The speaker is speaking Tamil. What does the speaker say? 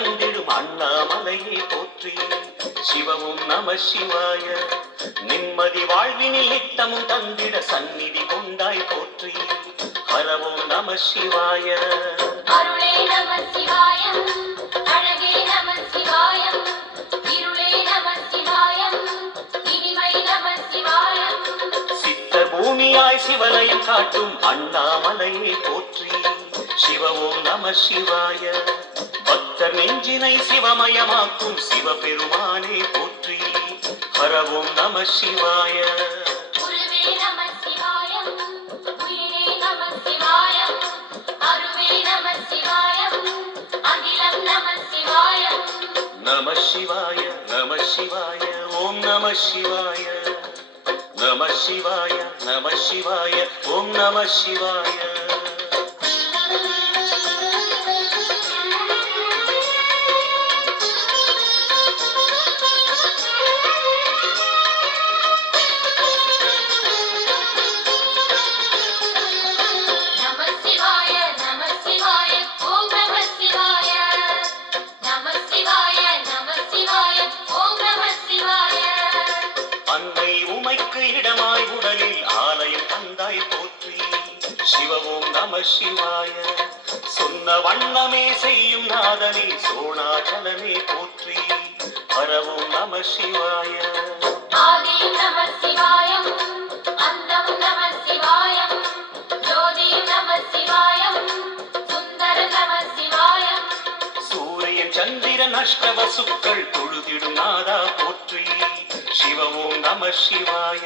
தந்திடும் அண்ணாமலையை போற்றி. சிவமும் நம சிவாய. நிம்மதி வாழ்வினில் நித்தமும் தந்திட சந்நிதி கொண்டாய் போற்றி. ஹரவோம் நம சிவாய. அருளே நம சிவாயம், அழகே நம சிவாயம், இருளே நம சிவாயம், இனிமை நம சிவாயம். சித்தர் பூமியாய் சிவலயம் காட்டும் அண்ணாமலையை போற்றி. சிவவோம் நம சிவாய. பக்தர் நெஞ்சினை சிவமயமாக்கும் சிவபெருமானே போற்றி. ஹரவோம் நம சிவாய. குருவே நம சிவாயம், உயிரே நம சிவாயம், அருவே நம சிவாயம், அகிலம் நம சிவாயம். நம சிவாய நம சிவாய ஓம் நம சிவாய. நம சிவாய நம சிவாய ஓம் நம சிவாய. நம சிவாய நம சிவாய ஓம் நம சிவாய. நம சிவாய நம சிவாய ஓம் நம சிவாய. அன்னை உமைக்கு இடமாய் உடலில் ஆலயம் தந்தாய் போற்றி. சிவவோம் நம சிவாய. சொன்ன வண்ணமே செய்யும் நாதனே சோணாச்சலனே போற்றி. ஹரவோம் நம சிவாய. ஆதியும் நம சிவாயம், அந்தமும் நம சிவாயம், ஜோதியும் நம சிவாயம், சுந்தர நம சிவாயம். சூரியன் சந்திரன் அஷ்டவசுக்கள் தொழுதிடும் நாதா போற்றி. சிவவோம் நம சிவாய.